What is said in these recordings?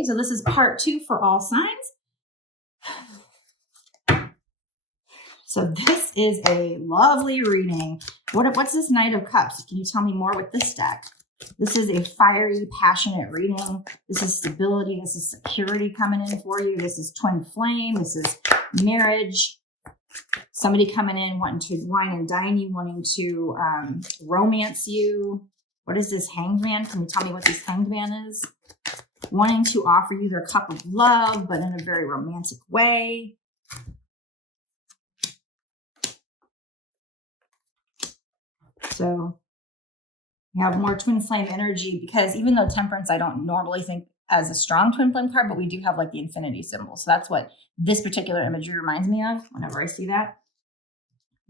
Okay, so this is part 2 for all signs. So this is a lovely reading. What's this Knight of Cups? Can you tell me more with this deck? This is a fiery, passionate reading. This is stability. This is security coming in for you. This is twin flame. This is marriage. Somebody coming in wanting to wine and dine you, wanting to romance you. What is this Hanged Man? Can you tell me what this Hanged Man is? Wanting to offer you their cup of love, but in a very romantic way. So we have more twin flame energy, because even though Temperance, I don't normally think as a strong twin flame card, but we do have like the infinity symbol. So that's what this particular imagery reminds me of whenever I see that.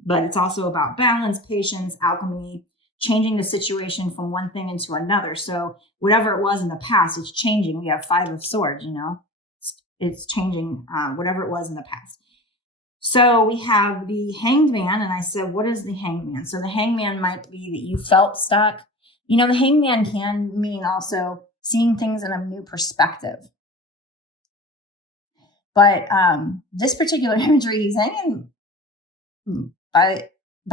But it's also about balance, patience, alchemy, changing the situation from one thing into another. So whatever it was in the past, it's changing. We have 5 of Swords, you know, it's changing whatever it was in the past. So we have the Hanged Man, and I said, what is the Hanged Man? So the Hanged Man might be that you felt stuck. You know, the Hanged Man can mean also seeing things in a new perspective. But this particular imagery, he's hanging by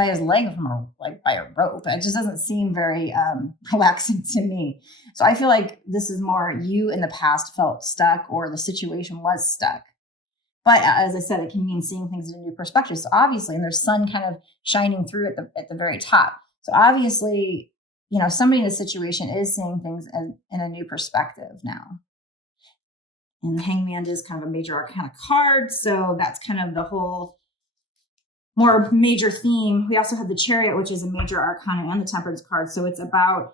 his leg from by a rope. It just doesn't seem very relaxing to me. So I feel like this is more you in the past felt stuck, or the situation was stuck. But as I said, it can mean seeing things in a new perspective. So obviously, and there's sun kind of shining through at the very top. So obviously, you know, somebody in the situation is seeing things in a new perspective now. And the Hanged Man is kind of a major arcana card. So that's kind of the whole more major theme. We also have the Chariot, which is a major arcana, and the Temperance card. So it's about,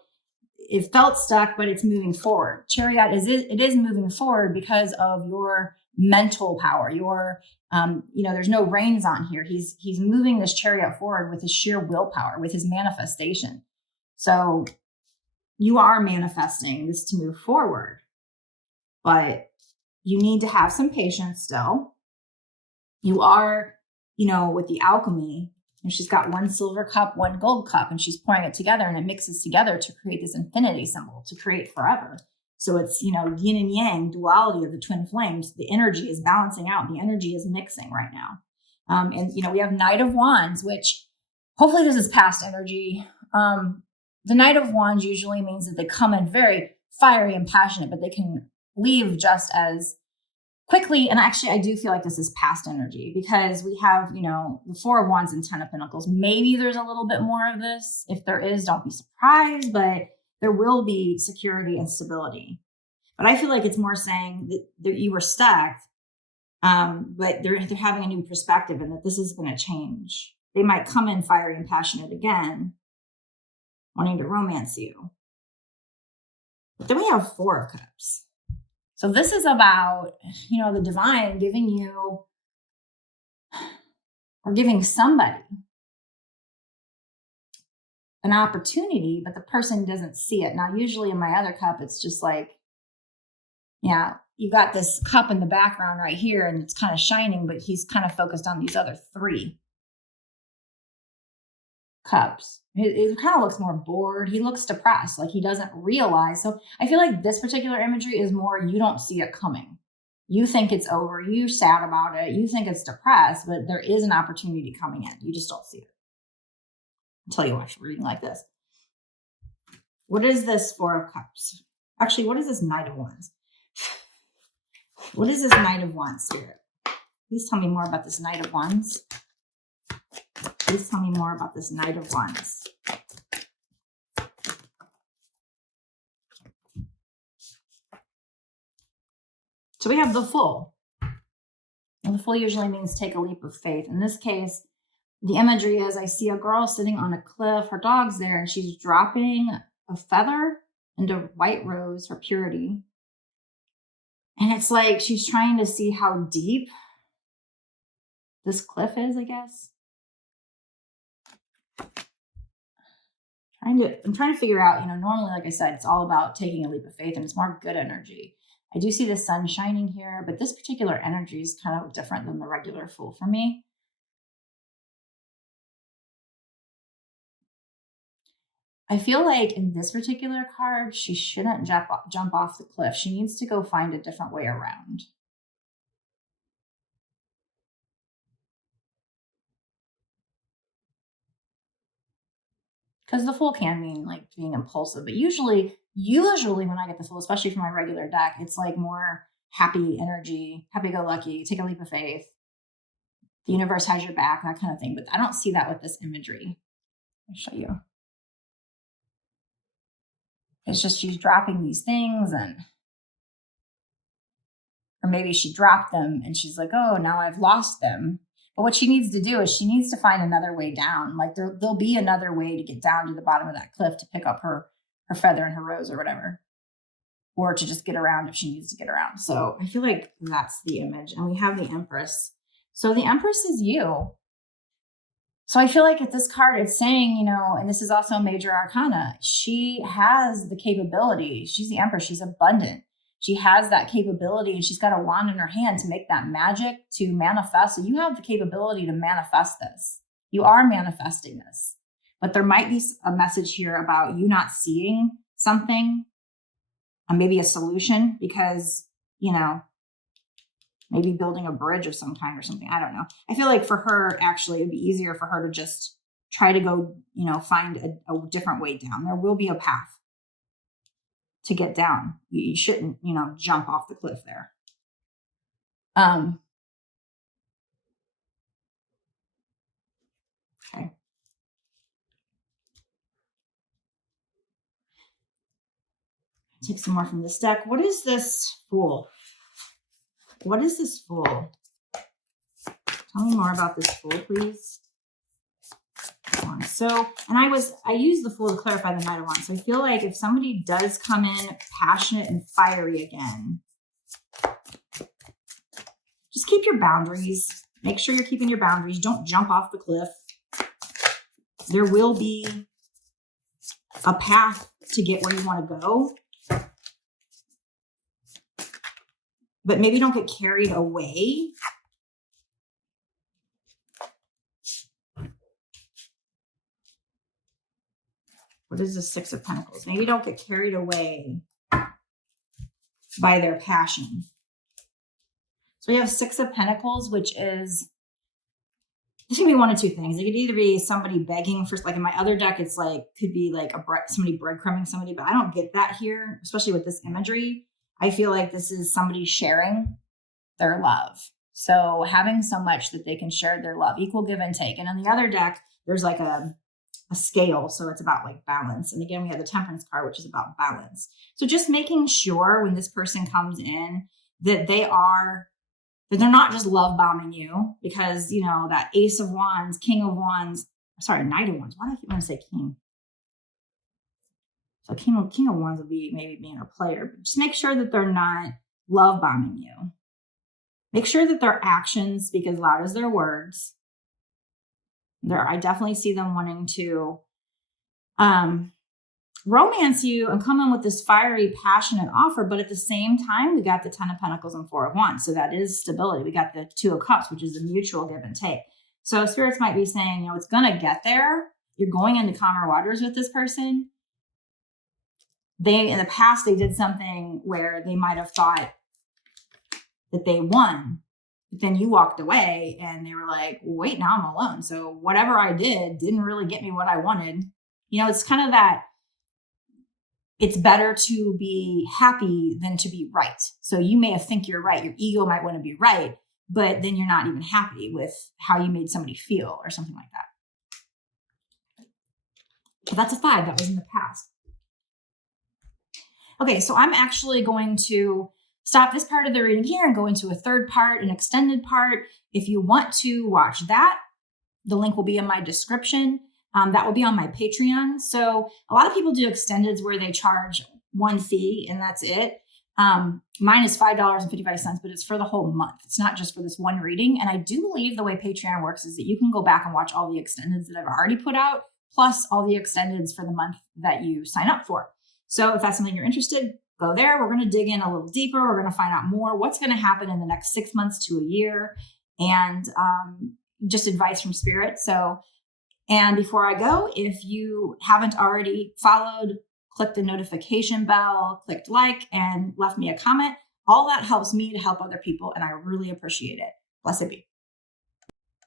it felt stuck, but it's moving forward. Chariot it is moving forward because of your mental power. Your, you know, there's no reins on here. He's moving this chariot forward with his sheer willpower, with his manifestation. So you are manifesting this to move forward, but you need to have some patience still. You are, you know, with the alchemy, and she's got 1 silver cup, 1 gold cup, and she's pouring it together, and it mixes together to create this infinity symbol, to create forever. So it's, you know, yin and yang, duality of the twin flames. The energy is balancing out. The energy is mixing right now. And, you know, we have Knight of Wands, which hopefully this is past energy. The Knight of Wands usually means that they come in very fiery and passionate, but they can leave just as quickly. And actually, I do feel like this is past energy, because we have, you know, the 4 of Wands and 10 of Pentacles. Maybe there's a little bit more of this. If there is, don't be surprised, but there will be security and stability. But I feel like it's more saying that you were stuck, but they're having a new perspective, and that this is going to change. They might come in fiery and passionate again, wanting to romance you. But then we have 4 of Cups. So this is about, you know, the divine giving you, or giving somebody an opportunity, but the person doesn't see it. Now, usually in my other cup, it's just like, yeah, you got this cup in the background right here, and it's kind of shining, but he's kind of focused on these other 3 cups. It kind of looks more bored. He looks depressed, like he doesn't realize. So I feel like this particular imagery is more, you don't see it coming. You think it's over. You're sad about it. You think it's depressed, but there is an opportunity coming in. You just don't see it until you watch a reading like this. What is this 4 of Cups? Actually, what is this Knight of Wands? What is this Knight of Wands, Spirit? Please tell me more about this Knight of Wands. Please tell me more about this Knight of Wands. So we have the Fool. And the Fool usually means take a leap of faith. In this case, the imagery is, I see a girl sitting on a cliff, her dog's there, and she's dropping a feather into white rose, her purity. And it's like she's trying to see how deep this cliff is, I guess. I'm trying to figure out, you know, normally, like I said, it's all about taking a leap of faith, and it's more good energy. I do see the sun shining here, but this particular energy is kind of different than the regular Fool for me. I feel like in this particular card, she shouldn't jump off the cliff. She needs to go find a different way around. Because the Fool can mean like being impulsive, but usually when I get the Fool, especially from my regular deck, it's like more happy energy, happy-go-lucky, take a leap of faith. The universe has your back, that kind of thing. But I don't see that with this imagery. I'll show you. It's just she's dropping these things, or maybe she dropped them and she's like, oh, now I've lost them. But what she needs to do is she needs to find another way down. Like there'll be another way to get down to the bottom of that cliff to pick up her feather and her rose or whatever, or to just get around if she needs to get around. So I feel like that's the image. And we have the Empress. So the Empress is you. So I feel like at this card, it's saying, you know, and this is also a major arcana, she has the capability. She's the Empress. She's abundant. She has that capability, and she's got a wand in her hand to make that magic, to manifest. So you have the capability to manifest this. You are manifesting this. But there might be a message here about you not seeing something, maybe a solution, because, you know, maybe building a bridge of some kind or something. I don't know. I feel like for her, actually, it'd be easier for her to just try to go, you know, find a different way down. There will be a path to get down. You shouldn't, you know, jump off the cliff there. Okay. Take some more from this deck. What is this Fool? What is this Fool? Tell me more about this Fool, please. So, and I used the Fool to clarify the Knight of Wands. So I feel like if somebody does come in passionate and fiery again, just keep your boundaries. Make sure you're keeping your boundaries. Don't jump off the cliff. There will be a path to get where you want to go. But maybe don't get carried away. What is the Six of Pentacles? Maybe don't get carried away by their passion. So we have Six of Pentacles, which is, this can be one of two things. It could either be somebody begging for, like in my other deck, it's like, could be like somebody breadcrumbing somebody, but I don't get that here, especially with this imagery. I feel like this is somebody sharing their love. So having so much that they can share their love, equal give and take. And on the other deck, there's like a scale. So it's about like balance. And again, we have the Temperance card, which is about balance. So just making sure when this person comes in that they're not just love bombing you, because, you know, that Ace of Wands, King of Wands, sorry, Knight of Wands. Why do I keep wanting to say King? So King of Wands would be maybe being a player, but just make sure that they're not love bombing you. Make sure that their actions speak as loud as their words. I definitely see them wanting to romance you and come in with this fiery, passionate offer. But at the same time, we got the Ten of Pentacles and Four of Wands. So that is stability. We got the Two of Cups, which is the mutual give and take. So spirits might be saying, you know, it's going to get there. You're going into calmer waters with this person. In the past, they did something where they might have thought that they won, but then you walked away and they were like, wait, now I'm alone. So whatever I didn't really get me what I wanted. You know, it's kind of that it's better to be happy than to be right. So you may think you're right. Your ego might want to be right, but then you're not even happy with how you made somebody feel or something like that. But that's a 5. That was in the past. Okay, so I'm actually going to stop this part of the reading here and go into a third part, an extended part. If you want to watch that, the link will be in my description. That will be on my Patreon. So a lot of people do extendeds where they charge one fee and that's it. Mine is $5.55, but it's for the whole month. It's not just for this one reading. And I do believe the way Patreon works is that you can go back and watch all the extendeds that I've already put out, plus all the extendeds for the month that you sign up for. So if that's something you're interested, go there. We're going to dig in a little deeper. We're going to find out more what's going to happen in the next 6 months to a year, and just advice from spirit. So And before I go, if you haven't already followed, click the notification bell, clicked like, and left me a comment. All that helps me to help other people, and I really appreciate it. Blessed be.